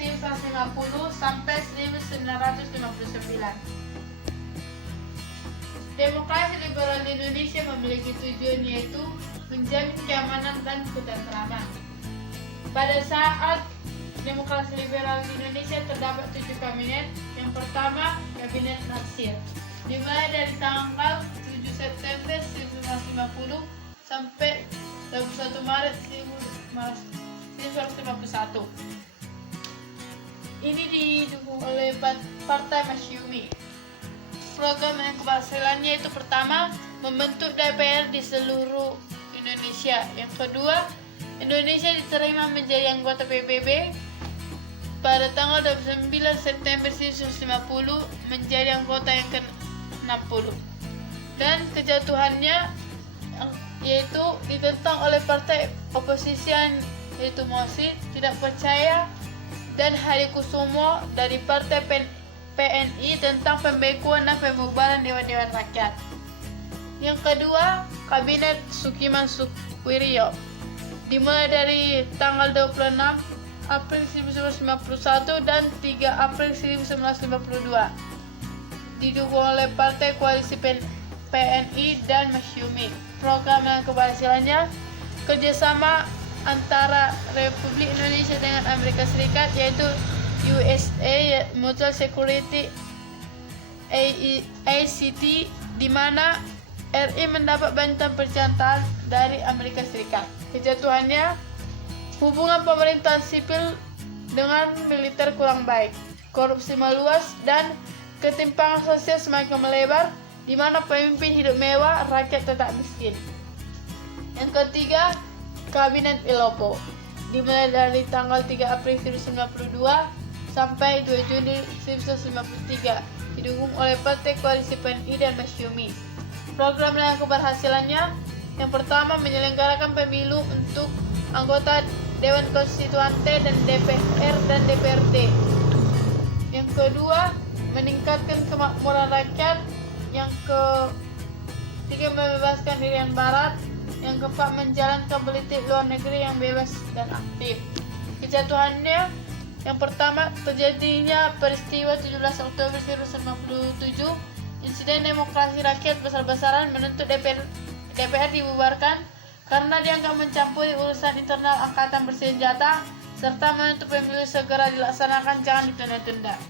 1950 sampai 1959. Demokrasi liberal di Indonesia memiliki tujuan yaitu menjamin keamanan dan ketentraman. Pada saat demokrasi liberal di Indonesia terdapat 7 kabinet. Yang pertama, Kabinet Natsir, dimulai dari tanggal 7 September 1950 sampai 21 Maret 1951. Ini didukung oleh Partai Masyumi. Program yang keberhasilannya itu pertama, membentuk DPR di seluruh Indonesia. Yang kedua, Indonesia diterima menjadi anggota PBB pada tanggal 29 September 1950 menjadi anggota yang ke-60. Dan kejatuhannya yaitu ditentang oleh partai oposisi yaitu Mosi, tidak percaya, dan Hadikusumo dari partai PNI tentang pembekuan dan pembubaran Dewan-Dewan Rakyat. Yang kedua, Kabinet Sukiman Sukwiryo, dimulai dari tanggal 26 April 1951 dan 3 April 1952, didukung oleh Partai Koalisi PNI dan Masyumi. Program yang keberhasilannya kerjasama antara Republik Indonesia dengan Amerika Serikat, yaitu USA Mutual Security ACT, di mana RI mendapat bantuan persenjataan dari Amerika Serikat. Kejatuhannya, hubungan pemerintahan sipil dengan militer kurang baik, korupsi meluas, dan ketimpangan sosial semakin melebar, di mana pemimpin hidup mewah, rakyat tetap miskin. Yang ketiga, Kabinet Ilopo, dimulai dari tanggal 3 April 1992 sampai 2 Juni 1993, didukung oleh Partai Koalisi PNI dan Masyumi. Program yang keberhasilannya, yang pertama, menyelenggarakan pemilu untuk anggota Dewan Konstituante dan DPR dan DPRD. Yang kedua, meningkatkan kemakmuran rakyat. Yang ketiga, membebaskan Irian Barat. Yang keempat, menjalankan politik luar negeri yang bebas dan aktif. Kejatuhannya, yang pertama, terjadinya peristiwa 17 Oktober 1997, insiden demokrasi rakyat besar-besaran menuntut DPR dibubarkan karena dianggap mencampuri urusan internal angkatan bersenjata, serta menuntut pemilu segera dilaksanakan, jangan ditunda-tunda.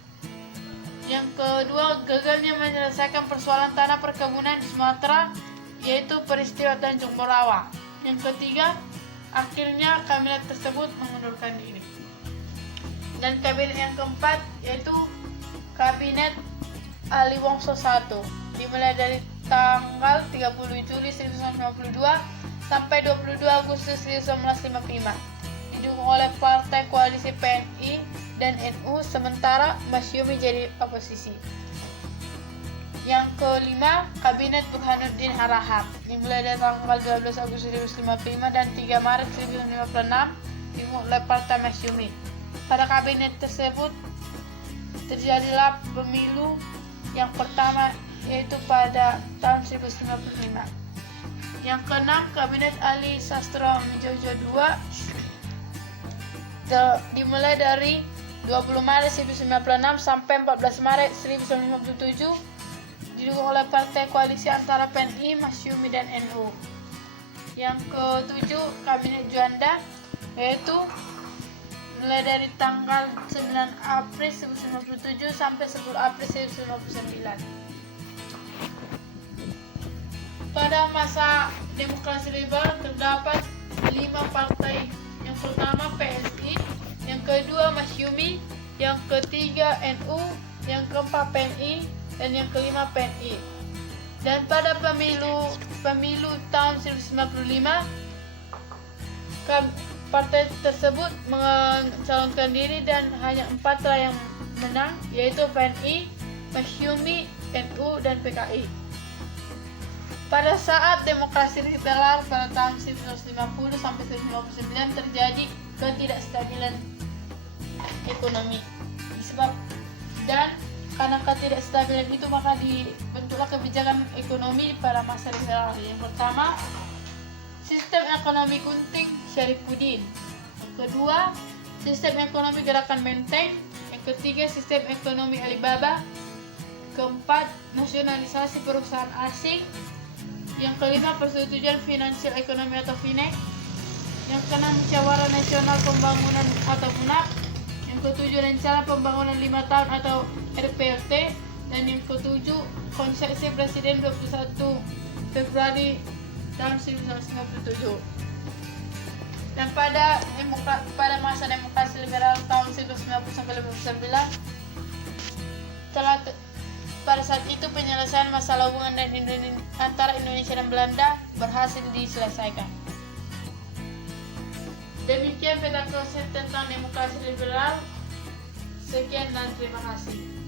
Yang kedua, gagalnya menyelesaikan persoalan tanah perkebunan di Sumatera, yaitu peristiwa Tanjung Morawa. Yang ketiga, akhirnya kabinet tersebut mengundurkan diri. Dan kabinet yang keempat, yaitu Kabinet Ali Wongso I, dimulai dari tanggal 30 Juli 1952 sampai 22 Agustus 1955, didukung oleh Partai Koalisi PNI dan NU, sementara Masyumi jadi oposisi. Yang kelima, Kabinet Burhanuddin Harahap, dimulai dari tanggal 12 Agustus 1955 dan 3 Maret 1956, didukung oleh Partai Masyumi. Pada kabinet tersebut terjadilah pemilu yang pertama, yaitu pada tahun 1995. Yang keenam, Kabinet Ali Sastro Midjojo II, dimulai dari 20 Maret 1996 sampai 14 Maret 1957, didukung oleh Partai Koalisi antara PNI, Masyumi, dan NU. Yang ketujuh, Kabinet Juanda, yaitu mulai dari tanggal 9 April 1997 sampai 10 April 1999. Pada masa demokrasi liberal terdapat 5 partai. Yang pertama PSI, yang kedua Masyumi, yang ketiga NU, yang keempat PNI, dan yang kelima PNI. Dan pada pemilu tahun 1995, partai tersebut mencalonkan diri dan hanya 4 yang menang, yaitu PNI, Masyumi, NU, dan PKI. Pada saat demokrasi liberal pada tahun 1950 sampai 1959 terjadi ketidakstabilan ekonomi. Dan karena ketidakstabilan itu maka dibentuklah kebijakan ekonomi pada masa liberal. Yang pertama, sistem ekonomi gunting Syarifuddin. Yang kedua, Sistem ekonomi gerakan Menteng. Yang ketiga, sistem ekonomi Alibaba. Keempat, nasionalisasi perusahaan asing. Yang kelima, persetujuan finansial ekonomi atau FINEC. Yang keenam, musyawarah nasional pembangunan atau MUNAP. Yang ketujuh, rencana pembangunan 5 tahun atau RPLT. Dan yang ketujuh, konsepsi presiden 21 Februari tahun 1997. Dan pada masa demokrasi liberal tahun 1990 sampai 1999 pada saat itu penyelesaian masalah hubungan antara Indonesia dan Belanda berhasil diselesaikan. Demikian peta konsep tentang demokrasi liberal. Sekian dan terima kasih.